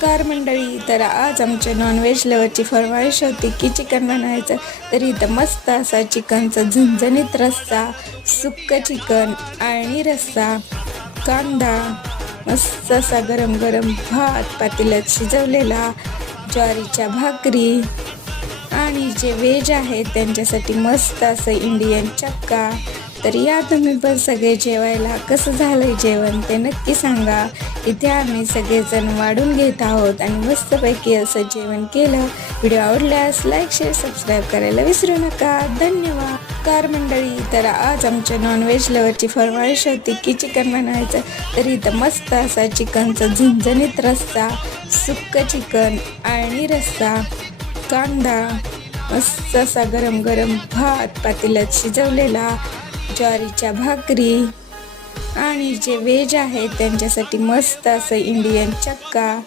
Car मंडळी, तर आज आमच्या नॉनव्हेज लवरची फरमाईश होती की चिकन बनवायचं. तर इथं मस्त असा चिकनचा झणझणीत रस्सा, सुक्कं चिकन आणि रस्सा, कांदा, मस्त असा गरम गरम भात पातेल्यात शिजवलेला, ज्वारीच्या भाकरी आणि जे व्हेज आहेत त्यांच्यासाठी मस्त असं इंडियन चक्का. तर या तुम्ही पण सगळे जेवायला. कसं झालंय जेवण ते नक्की सांगा. इथे आम्ही सगळेजण वाढून घेत आहोत आणि मस्तपैकी असं जेवण केलं. व्हिडिओ आवडल्यास लाईक शेअर सबस्क्राईब करायला विसरू नका. धन्यवाद. कार मंडळी, तर आज आमच्या नॉनव्हेज लवरची फरमाईश होती की चिकन बनवायचं. तर इथं मस्त असा चिकनचा झणझणीत रस्सा, सुक्कं चिकन आणि रस्सा, कांदा, मस्त असा गरम गरम भात पातेल्यात शिजवलेला, ज्वारीच्या भाकरी आणि जे व्हेज आहेत त्यांच्यासाठी मस्त असं इंडियन चक्का.